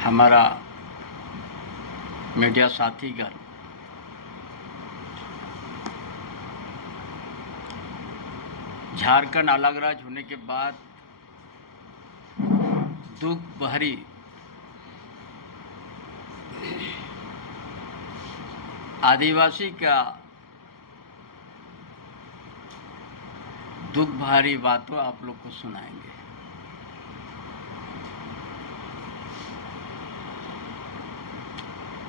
हमारा मीडिया साथीगण झारखंड अलग राज्य होने के बाद दुख भरी आदिवासी का दुख भरी बातों आप लोग को सुनाएंगे।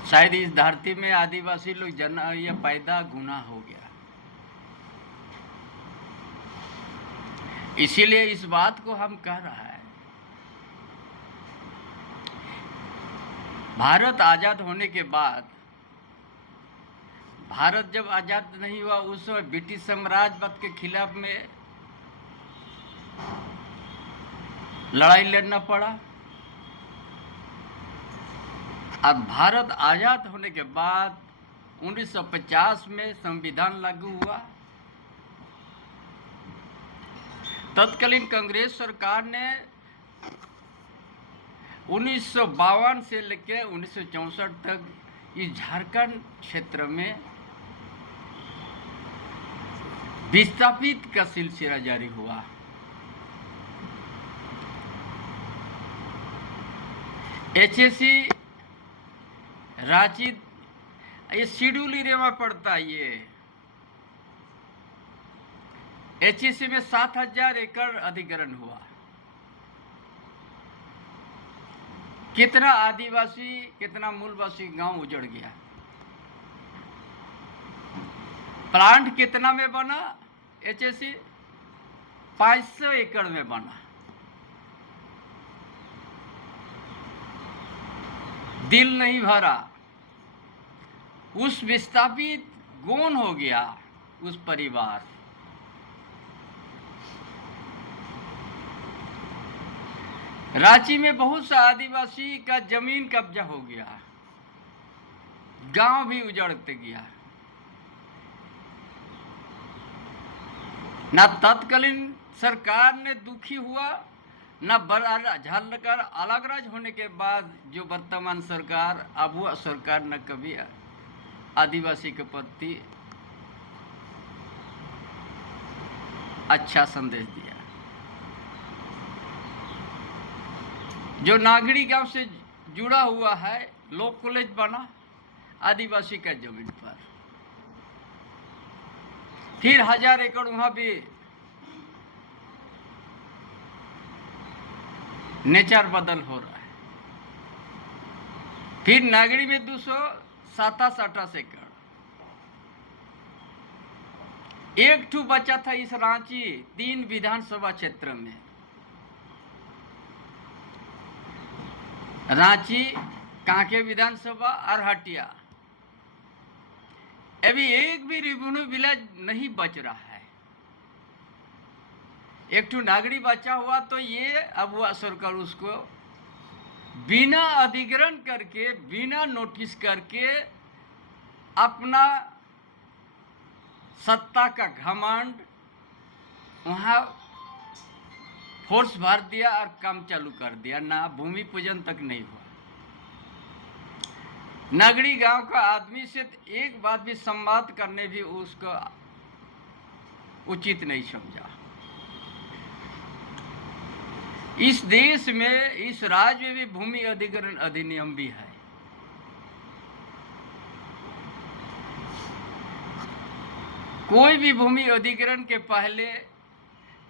शायद इस धरती में आदिवासी लोग जन्म या पैदा गुनाह हो गया, इसीलिए इस बात को हम कह रहा है। भारत आज़ाद होने के बाद, भारत जब आज़ाद नहीं हुआ उस समय ब्रिटिश साम्राज्यवाद के खिलाफ में लड़ाई लड़ना पड़ा। अब भारत आज़ाद होने के बाद 1950 में संविधान लागू हुआ। तत्कालीन कांग्रेस सरकार ने 1952 से लेकर 1964 तक इस झारखंड क्षेत्र में विस्थापित का सिलसिला जारी हुआ। HSC रांची, ये शेड्यूल एरिया में पड़ता है। ये HSC में 7000 एकड़ अधिग्रहण हुआ। कितना आदिवासी, कितना मूलवासी गांव उजड़ गया। प्लांट कितना में बना? HSC 500 एकड़ में बना। दिल नहीं भरा, उस विस्थापित गौन हो गया उस परिवार। रांची में बहुत सा आदिवासी का जमीन कब्जा हो गया, गांव भी उजड़ते गया। ना तत्कालीन सरकार ने दुखी हुआ, ना झारखंड अलग राज्य होने के बाद जो वर्तमान सरकार, अब वह सरकार न कभी आदिवासी के प्रति अच्छा संदेश दिया। जो नागड़ी गांव से जुड़ा हुआ है, लॉ कॉलेज बना आदिवासी का जमीन पर। फिर 1000 एकड़ वहां भी नेचर बदल हो रहा है। फिर नागड़ी में 227 एकड़। एक ठू बचा था इस रांची 3 विधानसभा क्षेत्र में। रांची, कांके विधानसभा और हटिया। अभी एक भी रेवेन्यू विलेज नहीं बच रहा है। एक ठू नागरी बचा हुआ, तो ये अब वह सरकार उसको बिना अधिग्रहण करके, बिना नोटिस करके अपना सत्ता का घमंड वहाँ फोर्स भर दिया और काम चालू कर दिया। ना भूमि पूजन तक नहीं हुआ। नागड़ी गांव का आदमी से एक बात भी संवाद करने भी उसको उचित नहीं समझा। इस देश में, इस राज्य में भी भूमि अधिग्रहण अधिनियम भी है। कोई भी भूमि अधिग्रहण के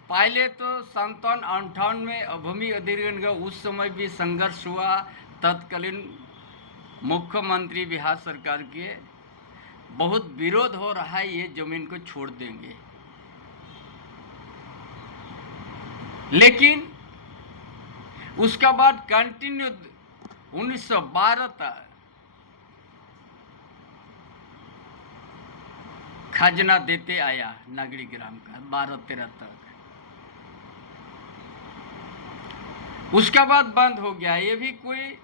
पहले तो 57-58 में भूमि अधिग्रहण का उस समय भी संघर्ष हुआ। तत्कालीन मुख्यमंत्री बिहार सरकार के बहुत विरोध हो रहा है, ये जमीन को छोड़ देंगे। लेकिन उसका बाद कंटिन्यू 1912 तक खजना देते आया नागरी ग्राम का, 12-13 तक। उसका बाद बंद हो गया। ये भी कोई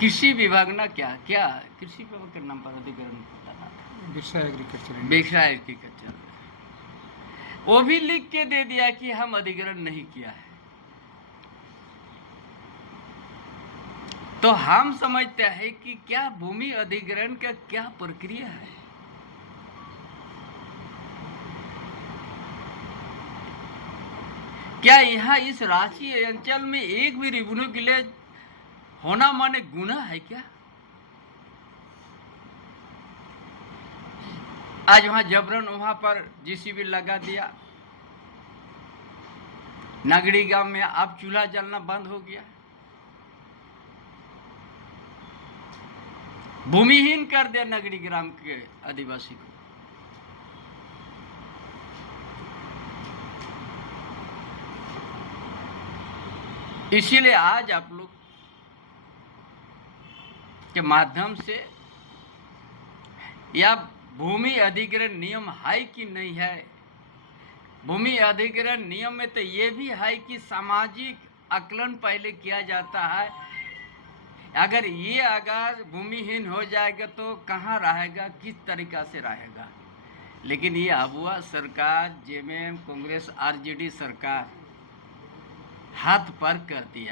कृषि विभाग ना क्या कृषि विभाग के नाम पर अधिग्रहण होता था, बिरसा एग्रीकल्चर। बिरसा एग्रीकल्चर। वो भी लिख के दे दिया कि हम अधिग्रहण नहीं किया है। तो हम समझते हैं कि क्या भूमि अधिग्रहण का क्या प्रक्रिया है। क्या यहाँ इस राष्ट्रीय अंचल में एक भी रिवेन्यू विलेज होना माने गुनाह है क्या? आज वहां जबरन वहां पर जीसीबी लगा दिया, नगड़ी गांव में अब चूल्हा जलना बंद हो गया, भूमिहीन कर दिया नगड़ी ग्राम के आदिवासी को। इसीलिए आज आप लोग के माध्यम से या भूमि अधिग्रहण नियम है कि नहीं है। भूमि अधिग्रहण नियम में तो ये भी है कि सामाजिक आकलन पहले किया जाता है। अगर भूमिहीन हो जाएगा तो कहाँ रहेगा, किस तरीका से रहेगा। लेकिन ये अबुआ सरकार, जेएमएम, कांग्रेस, आरजेडी सरकार हाथ पर कर दिया।